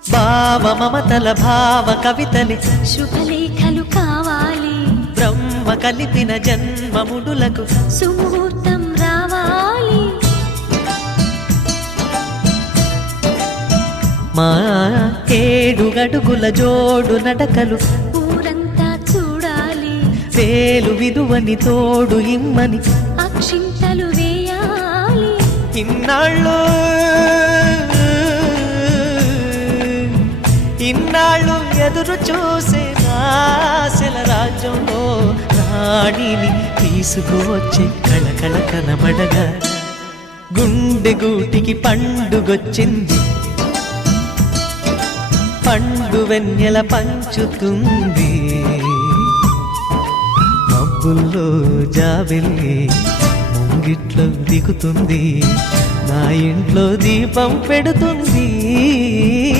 భావ మమతల భావ కవితలి శుభలేఖలు కావాలి, బ్రహ్మ కలిపిన జన్మముడులకు సుముహూర్తం రావాలి. మా 7 అడుగుల జోడు నడకలు ఊరంతా చూడాలి, వేలు విలువని తోడు ఇమ్మని అక్షింతలు వేయాలి. ఇన్నాళ్ళు ఎదురు చూసే ఆశల రాజ్యంలో రాణిని తీసుకువచ్చే కళకళ కనబడగా గుండె గూటికి పండుగొచ్చింది, పండు వెన్నెల పంచుతుంది. మబ్బుల్లో జాబిల్లి ముంగిట్లో దిగుతుంది, నా ఇంట్లో దీపం పెడుతుంది.